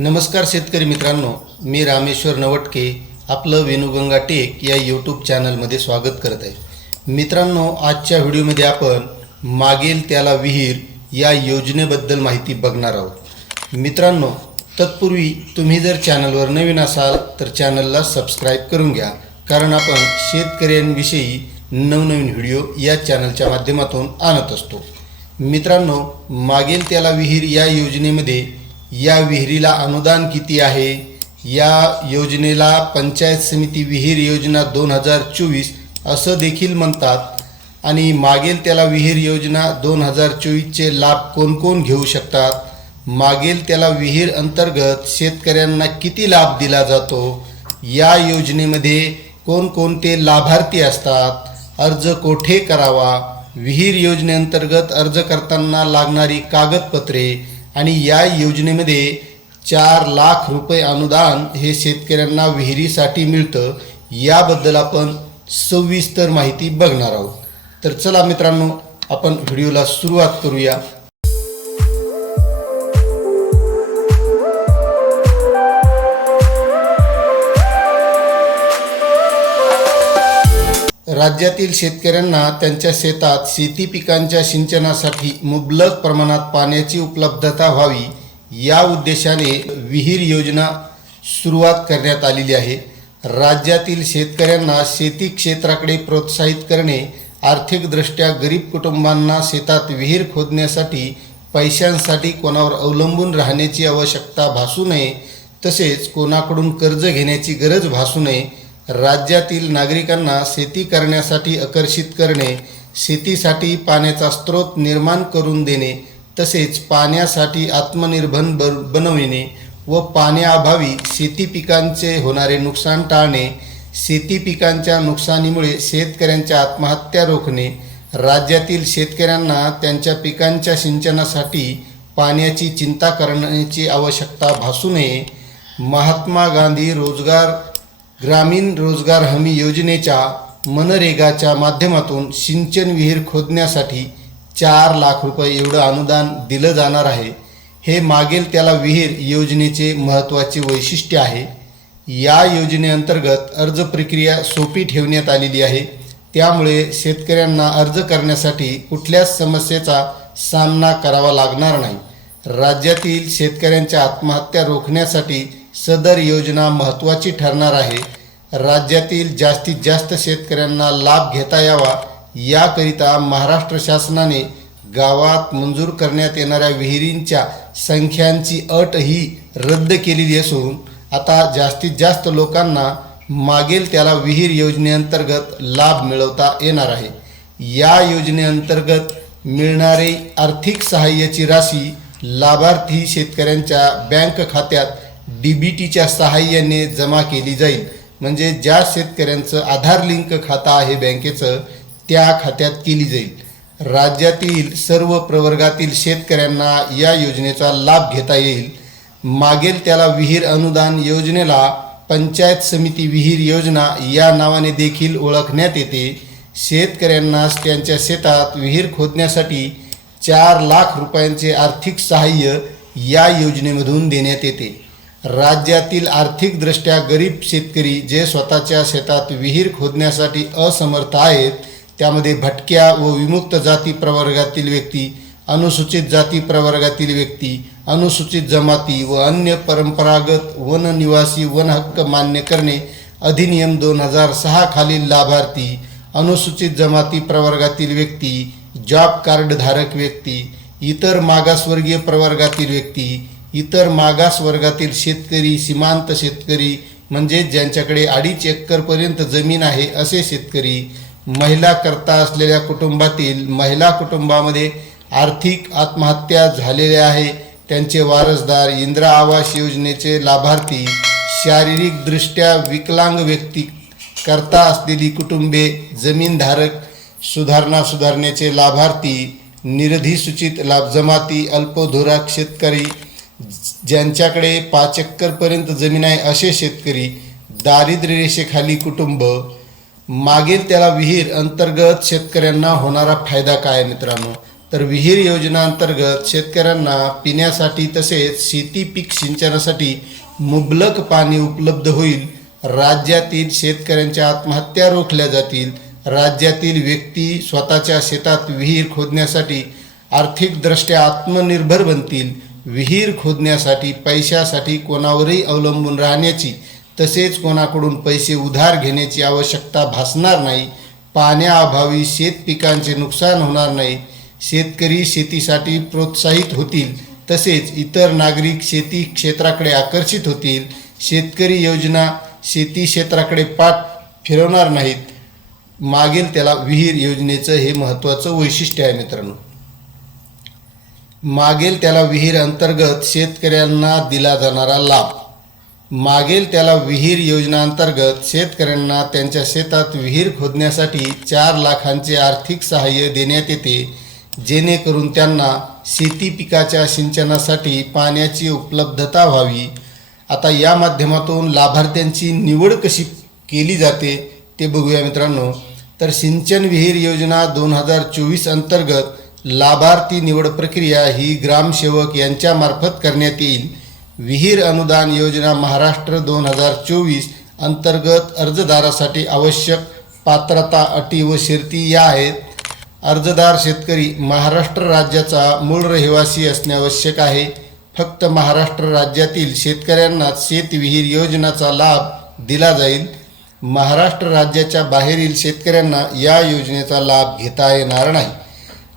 नमस्कार शेतकरी मित्रांनो मी रामेश्वर नवटके आपलं वेणुगंगा टेक या यूट्यूब चॅनलमध्ये स्वागत करत आहे. मित्रांनो आजच्या व्हिडिओमध्ये आपण मागेल त्याला विहीर या योजनेबद्दल माहिती बघणार आहोत. मित्रांनो तत्पूर्वी तुम्ही जर चॅनलवर नवीन असाल तर चॅनलला सबस्क्राईब करून घ्या. कारण आपण शेतकऱ्यांविषयी नवनवीन व्हिडिओ या चॅनलच्या माध्यमातून आणत असतो. मित्रांनो मागेल त्याला विहीर या योजनेमध्ये या विहिरीला अनुदान किती आहे? या योजनेला पंचायत समिती विहीर योजना दोन हजार चोवीस असं देखील म्हणतात. आणि मागेल त्याला विहीर योजना दोन हजार चोवीसचे लाभ कोण कोण घेऊ शकतात? मागेल त्याला विहीर अंतर्गत शेतकऱ्यांना किती लाभ दिला जातो? या योजनेमध्ये कोणकोणते लाभार्थी असतात? अर्ज कोठे करावा? विहीर योजनेअंतर्गत अर्ज करताना लागणारी कागदपत्रे आणि या योजनेमध्ये चार लाख रुपये अनुदान हे शेतकऱ्यांना विहिरीसाठी मिळतं याबद्दल आपण सविस्तर माहिती बघणार आहोत. तर चला मित्रांनो आपण व्हिडिओला सुरुवात करूया. राज्यातील शेतकऱ्यांना त्यांच्या शेतात शेती पिकांच्या सिंचनासाठी मुबलक प्रमाणात पाण्याची उपलब्धता व्हावी या उद्देशाने विहीर योजना सुरुवात करण्यात आलेली आहे. राज्यातील शेतकऱ्यांना शेती क्षेत्राकडे प्रोत्साहित करणे आर्थिकदृष्ट्या गरीब कुटुंबांना शेतात विहीर खोदण्यासाठी पैशांसाठी कोणावर अवलंबून राहण्याची आवश्यकता भासू नये तसेच कोणाकडून कर्ज घेण्याची गरज भासू नये राज्यातील नागरिकांना शेती करण्यासाठी आकर्षित करणे शेतीसाठी पाण्याचा स्रोत निर्माण करून देणे तसेच पाण्यासाठी आत्मनिर्भर ब बनविणे व पाण्याअभावी शेती पिकांचे होणारे नुकसान टाळणे शेती पिकांच्या नुकसानीमुळे शेतकऱ्यांच्या आत्महत्या रोखणे राज्यातील शेतकऱ्यांना त्यांच्या पिकांच्या सिंचनासाठी पाण्याची चिंता करण्याची आवश्यकता भासू नये महात्मा गांधी रोजगार ग्रामीण रोजगार हमी योजनेच्या मनरेगाच्या माध्यमातून सिंचन विहीर खोदण्यासाठी चार लाख रुपये एवढं अनुदान दिलं जाणार आहे. हे मागेल त्याला विहीर योजनेचे महत्त्वाचे वैशिष्ट्य आहे. या योजनेअंतर्गत अर्ज प्रक्रिया सोपी ठेवण्यात आलेली आहे. त्यामुळे शेतकऱ्यांना अर्ज करण्यासाठी कुठल्याच समस्येचा सामना करावा लागणार नाही. राज्यातील शेतकऱ्यांच्या आत्महत्या रोखण्यासाठी सदर योजना महत्त्वाची ठरणार आहे. राज्यातील जास्तीत जास्त शेतकऱ्यांना लाभ घेता यावा. याकरिता महाराष्ट्र शासनाने गावात मंजूर करण्यात येणाऱ्या विहिरींच्या संख्यांची अट ही रद्द केलेली असून आता जास्तीत जास्त लोकांना मागेल त्याला विहीर योजनेअंतर्गत लाभ मिळवता येणार आहे. या योजनेअंतर्गत मिळणारे आर्थिक सहाय्याची राशी लाभार्थी शेतकऱ्यांच्या बँक खात्यात डी बी टीच्या सहाय्याने जमा केली जाईल. म्हणजे ज्या शेतकऱ्यांचं आधार लिंक खातं आहे बँकेचं त्या खात्यात केली जाईल. राज्यातील सर्व प्रवर्गातील शेतकऱ्यांना या योजनेचा लाभ घेता येईल. मागेल त्याला विहीर अनुदान योजनेला पंचायत समिती विहीर योजना या नावाने देखील ओळखण्यात येते. शेतकऱ्यांना त्यांच्या शेतात विहीर खोदण्यासाठी चार लाख रुपयांचे आर्थिक सहाय्य या योजनेमधून देण्यात येते. राज्यातील आर्थिकदृष्ट्या गरीब शेतकरी जे स्वतःच्या शेतात विहीर खोदण्यासाठी असमर्थ आहेत त्यामध्ये भटक्या व विमुक्त जाती प्रवर्गातील व्यक्ती अनुसूचित जाती प्रवर्गातील व्यक्ती अनुसूचित जमाती व अन्य परंपरागत वन निवासी वन हक्क मान्य करणे अधिनियम दोन हजार सहा खालील लाभार्थी अनुसूचित जमाती प्रवर्गातील व्यक्ती जॉब कार्डधारक व्यक्ती इतर मागासवर्गीय प्रवर्गातील व्यक्ती इतर मागास वर्गातील शेतकरी सीमांत शेतकरी म्हणजे ज्यांच्याकडे अडीच एकरपर्यंत जमीन आहे असे शेतकरी महिला करता असलेल्या कुटुंबातील महिला कुटुंबामध्ये आर्थिक आत्महत्या झालेल्या आहे. त्यांचे वारसदार इंदिरा आवास योजनेचे लाभार्थी शारीरिकदृष्ट्या विकलांग व्यक्ती करता असलेली कुटुंबे जमीनधारक सुधारणा सुधारण्याचे लाभार्थी निरधिसूचित लाभ जमाती अल्पधोराक शेतकरी ज्यांच्याकडे पाच एक्करपर्यंत जमीन आहे असे शेतकरी दारिद्र्य रेषेखाली कुटुंब मागील त्याला विहीर अंतर्गत शेतकऱ्यांना होणारा फायदा काय मित्रांनो? तर विहीर योजना अंतर्गत शेतकऱ्यांना पिण्यासाठी तसेच शेती पीक सिंचनासाठी मुबलक पाणी उपलब्ध होईल. राज्यातील शेतकऱ्यांच्या आत्महत्या रोखल्या जातील. राज्यातील व्यक्ती स्वतःच्या शेतात विहीर खोदण्यासाठी आर्थिकदृष्ट्या आत्मनिर्भर बनतील. विहीर खोदण्यासाठी पैशासाठी कोणावरही अवलंबून राहण्याची तसेच कोणाकडून पैसे उधार घेण्याची आवश्यकता भासणार नाही. पाण्याअभावी शेत पिकांचे नुकसान होणार नाही. शेतकरी शेतीसाठी प्रोत्साहित होतील तसेच इतर नागरिक शेती क्षेत्राकडे आकर्षित होतील. शेतकरी योजना शेती क्षेत्राकडे पाठ फिरवणार नाहीत. मागेल त्याला विहीर योजनेचं हे महत्त्वाचं वैशिष्ट्य आहे मित्रांनो. मागेल त्याला विहीर अंतर्गत शेतकऱ्यांना दिला जाणारा लाभ. मागेल त्याला विहीर योजना अंतर्गत शेतकऱ्यांना त्यांच्या शेतात विहीर खोदण्यासाठी चार लाखांचे आर्थिक सहाय्य देण्यात येते जेणेकरून त्यांना शेती पिकाच्या सिंचनासाठी पाण्याची उपलब्धता व्हावी. आता या माध्यमातून लाभार्थ्यांची निवड कशी केली जाते ते बघूया मित्रांनो. तर सिंचन विहीर योजना दोन हजार चोवीस अंतर्गत लाभार्थी निवड प्रक्रिया ही ग्रामसेवक यांच्यामार्फत करण्यात येईल. विहीर अनुदान योजना महाराष्ट्र दोन हजार चोवीस अंतर्गत अर्जदारासाठी आवश्यक पात्रता अटी व शर्ती या आहेत. अर्जदार शेतकरी महाराष्ट्र राज्याचा मूळ रहिवासी असणे आवश्यक आहे. फक्त महाराष्ट्र राज्यातील शेतकऱ्यांनाच शेतविहीर योजनाचा लाभ दिला जाईल. महाराष्ट्र राज्याच्या बाहेरील शेतकऱ्यांना या योजनेचा लाभ घेता येणार नाही.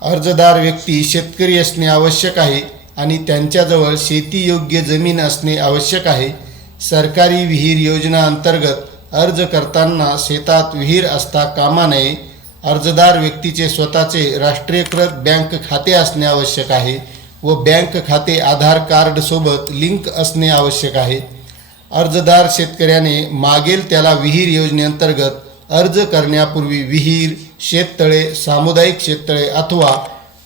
अर्जदार व्यक्ती शेतकरी असणे आवश्यक आहे आणि त्यांच्याजवळ शेतीयोग्य जमीन असणे आवश्यक आहे. सरकारी विहीर योजना अंतर्गत अर्ज करताना शेतात विहीर असता कामा नये. अर्जदार व्यक्तीचे स्वतःचे राष्ट्रीयकृत बँक खाते असणे आवश्यक आहे व बँक खाते आधार कार्डसोबत लिंक असणे आवश्यक आहे. अर्जदार शेतकऱ्याने मागेल त्याला विहीर योजनेअंतर्गत अर्ज करण्यापूर्वी विहीर शेततळे सामुदायिक शेततळे अथवा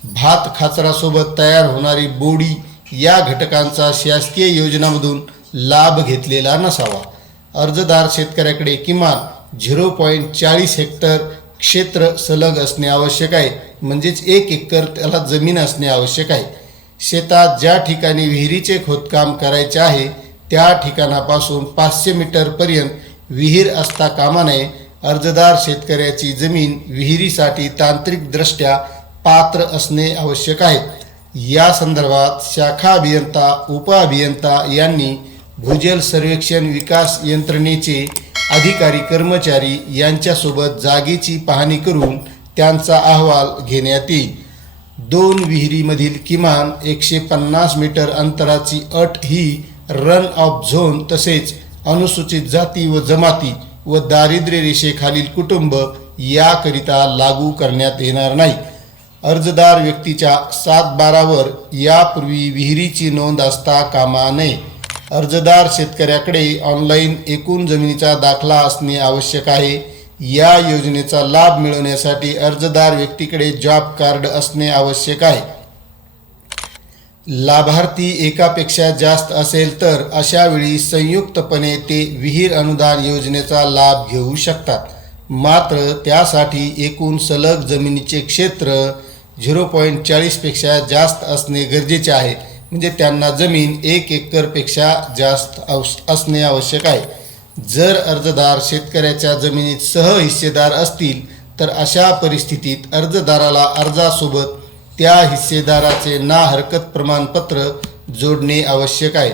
भात खाचरासोबत तयार होणारी बोडी या घटकांचा शासकीय योजनामधून लाभ घेतलेला नसावा. अर्जदार शेतकऱ्याकडे किमान झिरो पॉईंट चाळीस हेक्टर क्षेत्र सलग असणे आवश्यक आहे. म्हणजेच एक एकर त्याला जमीन असणे आवश्यक आहे. शेतात ज्या ठिकाणी विहिरीचे खोदकाम करायचे आहे त्या ठिकाणापासून पाचशे मीटरपर्यंत विहीर असता कामा नये. अर्जदार शेतकऱ्याची जमीन विहिरीसाठी तांत्रिकदृष्ट्या पात्र असणे आवश्यक आहे. या संदर्भात शाखा अभियंता उपअभियंता यांनी भूजल सर्वेक्षण विकास यंत्रणेचे अधिकारी कर्मचारी यांच्यासोबत जागेची पाहणी करून त्यांचा अहवाल घेण्यात येईल. दोन विहिरीमधील किमान एकशे पन्नास मीटर अंतराची अट ही रन ऑफ झोन तसेच अनुसूचित जाती व जमाती व दारिद्र्य रेषेखालील कुटुंब याकरिता लागू करण्यात येणार नाही. अर्जदार व्यक्तीच्या सात बारावर यापूर्वी विहिरीची नोंद असता कामा नये. अर्जदार शेतकऱ्याकडे ऑनलाईन एकूण जमिनीचा दाखला असणे आवश्यक आहे. या योजनेचा लाभ मिळवण्यासाठी अर्जदार व्यक्तीकडे जॉब कार्ड असणे आवश्यक आहे. लाभार्थी एकापेक्षा जास्त असेल तर अशा वेळी संयुक्तपणे ते विहीर अनुदान योजनेचा लाभ घेऊ शकतात. मात्र त्यासाठी एकूण सलग जमिनीचे क्षेत्र झिरो पॉईंट चाळीसपेक्षा जास्त असणे गरजेचे आहे. म्हणजे त्यांना जमीन एक एकरपेक्षा जास्त अवश असणे आवश्यक आहे. जर अर्जदार शेतकऱ्याच्या जमिनीत सह हिस्सेदार असतील तर अशा परिस्थितीत अर्जदाराला अर्जासोबत त्या हिस्सेदाराचे ना हरकत प्रमाणपत्र जोडणे आवश्यक आहे.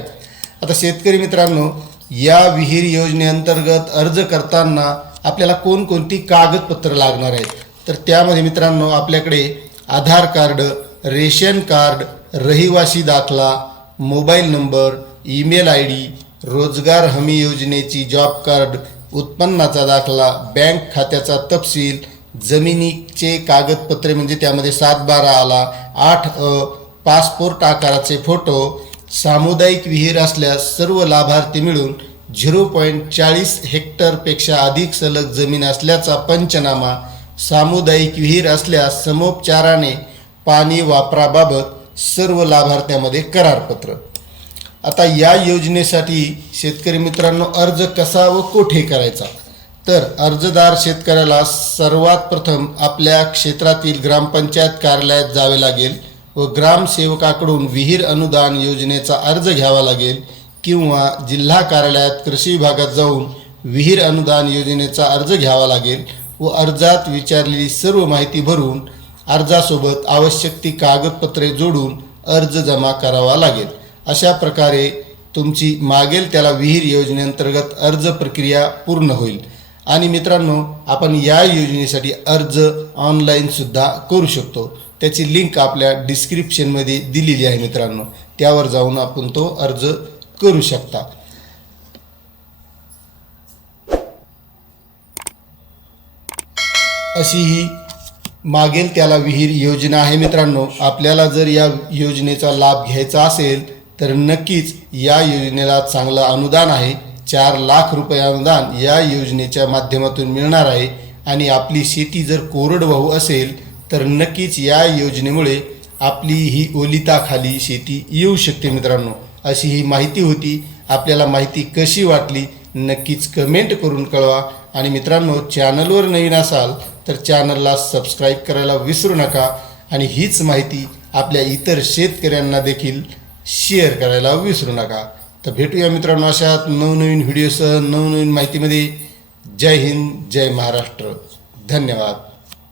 आता शेतकरी मित्रांनो या विहीर योजनेअंतर्गत अर्ज करताना आपल्याला कोणकोणती कागदपत्र लागणार आहेत? तर त्यामध्ये मित्रांनो आपल्याकडे आधार कार्ड रेशन कार्ड रहिवासी दाखला mobile number email I D रोजगार हमी योजनेची जॉब कार्ड उत्पन्नाचा दाखला बँक खात्याचा तपशील जमिनीचे कागदपत्रे म्हणजे त्यामध्ये सात बारा आला आठ अ पासपोर्ट आकाराचे फोटो सामुदायिक विहीर असल्यास सर्व लाभार्थी मिळून झिरो पॉईंट चाळीस हेक्टरपेक्षा अधिक सलग जमीन असल्याचा पंचनामा सामुदायिक विहीर असल्यास समोपचाराने पाणी वापराबाबत सर्व लाभार्थ्यामध्ये करारपत्र. आता या योजनेसाठी शेतकरी मित्रांनो अर्ज कसा व कुठे करायचा? तर अर्जदार शेतकऱ्याला सर्वात प्रथम आपल्या क्षेत्रातील ग्रामपंचायत कार्यालयात जावे लागेल व ग्रामसेवकाकडून विहीर अनुदान योजनेचा अर्ज घ्यावा लागेल किंवा जिल्हा कार्यालयात कृषी विभागात जाऊन विहीर अनुदान योजनेचा अर्ज घ्यावा लागेल व अर्जात विचारलेली सर्व माहिती भरून अर्जासोबत आवश्यक ती कागदपत्रे जोडून अर्ज जमा करावा लागेल. अशा प्रकारे तुमची मागेल त्याला विहीर योजनेअंतर्गत अर्ज प्रक्रिया पूर्ण होईल. आणि मित्रांनो आपण या योजनेसाठी अर्ज ऑनलाईनसुद्धा करू शकतो. त्याची लिंक आपल्या डिस्क्रिप्शनमध्ये दिलेली आहे मित्रांनो. त्यावर जाऊन आपण तो अर्ज करू शकता. अशी ही मागेल त्याला विहीर योजना आहे मित्रांनो. आपल्याला जर या योजनेचा लाभ घ्यायचा असेल तर नक्कीच या योजनेला चांगलं अनुदान आहे. चार लाख रुपये अनुदान या योजनेच्या माध्यमातून मिळणार आहे. आणि आपली शेती जर कोरडवाहू असेल तर नक्कीच या योजनेमुळे आपली ही ओलिताखाली शेती येऊ शकते मित्रांनो. अशी ही माहिती होती. आपल्याला माहिती कशी वाटली नक्कीच कमेंट करून कळवा. आणि मित्रांनो चॅनलवर नवीन असाल तर चॅनलला सबस्क्राईब करायला विसरू नका. आणि हीच माहिती आपल्या इतर शेतकऱ्यांना देखील शेअर करायला विसरू नका. तर भेटूया मित्रांनो अशात नवनवीन व्हिडिओसह नवनवीन माहितीमध्ये. जय हिंद जय महाराष्ट्र. धन्यवाद.